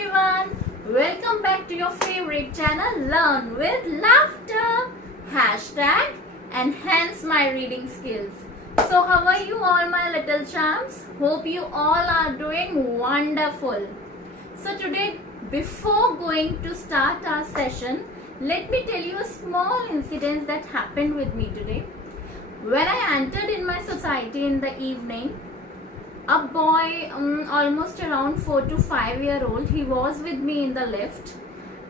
everyone, welcome back to your favorite channel Learn with Laughter. Hashtag enhance my reading skills. So how are you all my little champs? Hope you all are doing wonderful. So today, before going to start our session, let me tell you a small incident that happened with me today. When I entered in my society in the evening, a boy almost around 4 to 5 year old, he was with me in the lift,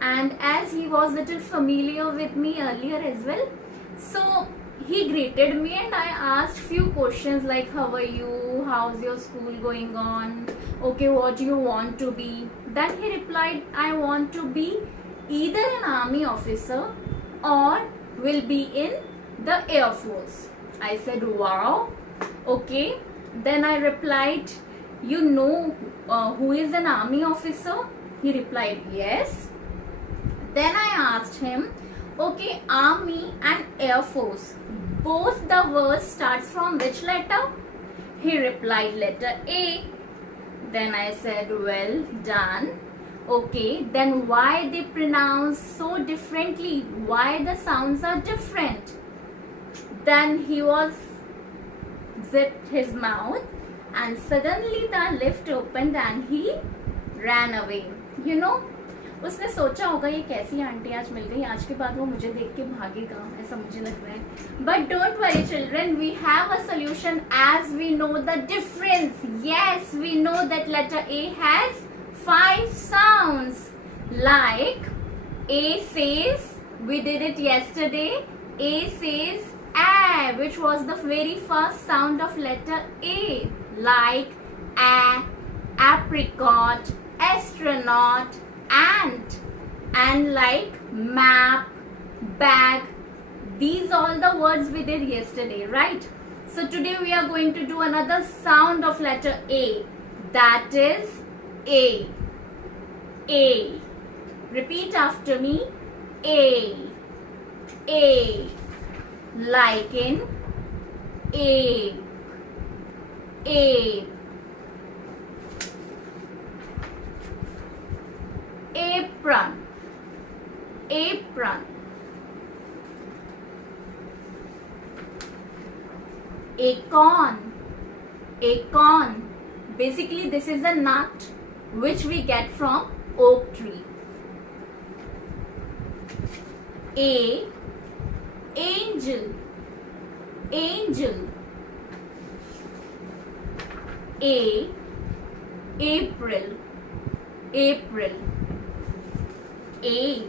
and as he was little familiar with me earlier as well, so he greeted me and I asked few questions like how are you, how's your school going on, okay, what do you want to be. Then he replied, I want to be either an army officer or will be in the Air Force. I said, wow, okay. Then I replied, you know who is an army officer? He replied, yes. Then I asked him, okay, army and Air Force, both the words starts from which letter? He replied, letter A. Then I said, well done. Okay, then why they pronounce so differently? Why the sounds are different? Then he was zipped his mouth and suddenly the lift opened and he ran away. You know, उसने सोचा होगा ये कैसी aunty आज मिल गई, आज के बाद वो मुझे देख के भागेगा, ऐसा मुझे लग रहा है. But don't worry children, we have a solution as we know the difference. Yes, we know that letter A has 5 sounds. Like A says, we did it yesterday, A says A, which was the very first sound of letter A, like a, apricot, astronaut, ant, and like map, bag. These all the words we did yesterday, right? So today we are going to do another sound of letter A, that is A. A. Repeat after me. A. A. Like in ape, ape, apron, apron, acorn, acorn. Basically this is a nut which we get from oak tree. A, angel, angel. A, April, April. A,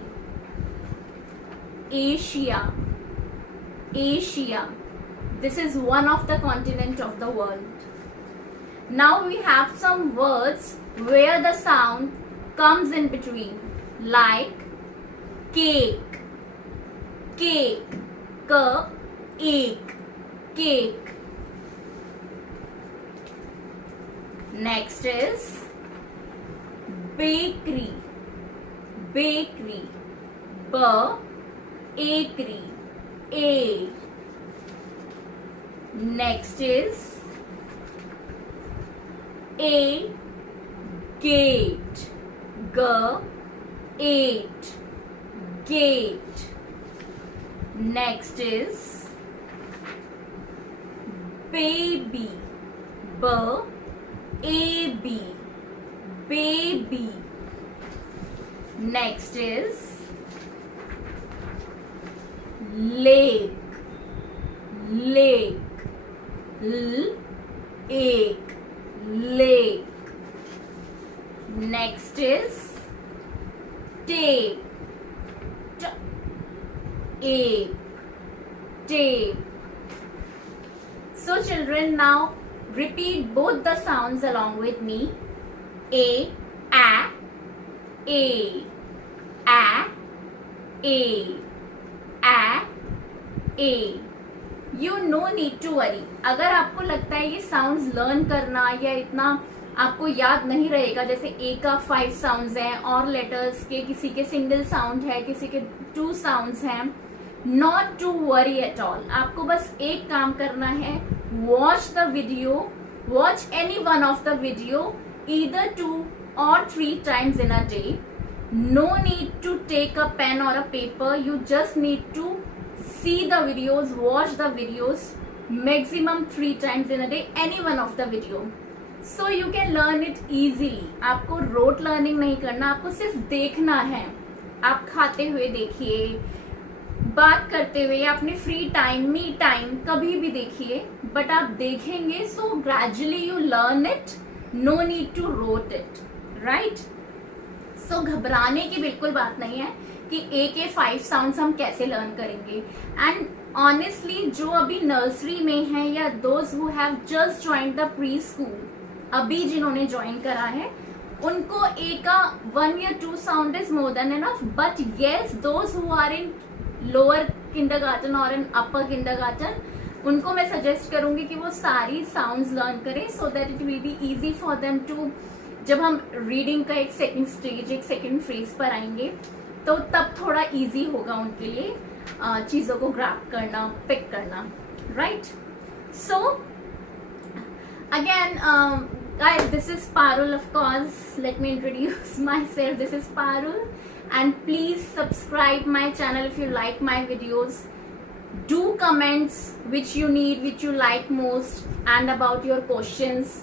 Asia, Asia. This is one of the continent of the world. Now we have some words where the sound comes in between, like cake, cake, cake, cake. Next is bakery, bakery, acre, a. Next is a gate, eight, gate. Next is baby, A-B, baby. Next is lake, lake, lake, lake. Next is tape, ape, tape. So children, now repeat both the sounds along with me. A, a, a, a, a, a, a. You no need to worry. अगर आपको लगता है ये sounds learn करना या इतना आपको याद नहीं रहेगा, जैसे ए का 5 साउंड्स हैं और लेटर्स के किसी के सिंगल साउंड है, किसी के 2 साउंड्स हैं, not to worry at all. आपको बस एक काम करना है, watch the video, watch any one of the video either to or 3 times in a day. No need to take a pen or a paper. You just need to see the videos, watch the videos, maximum 3 times in a day, any one of the video. So you can learn it easily. आपको rote learning नहीं करना, आपको सिर्फ देखना है. आप खाते हुए देखिए, बात करते हुए, अपने फ्री टाइम, मी टाइम, कभी भी देखिए, बट आप देखेंगे, so gradually you learn it. No need to rote it, right? So घबराने की बिल्कुल बात नहीं है कि ए के 5 साउंड्स हम कैसे लर्न करेंगे. एंड ऑनेस्टली जो अभी नर्सरी में है या those who have just joined the pre school, अभी जिन्होंने ज्वाइन करा है, उनको ए का 1 या 2 sound is more than enough. But yes, those who are in lower kindergarten और इन अपर किंडरगार्टन, उनको मैं सजेस्ट करूंगी कि वो सारी साउंड्स लर्न करें, so that it will be easy for them too. जब हम रीडिंग का एक सेकंड स्टेज, एक सेकंड फ्रेज पर आएंगे, तो तब थोड़ा इजी होगा उनके लिए चीजों को ग्रैब करना, पिक करना, right? So again guys, this is Parul, of course. Let me introduce myself. This is Parul, and please subscribe my channel if you like my videos. Do comments which you need, which you like most, and about your questions.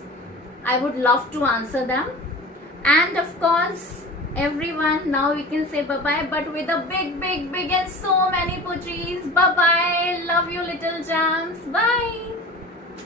I would love to answer them. And of course, everyone, now we can say bye bye, but with a big and so many pujis. Bye bye. Love you, little jams. Bye.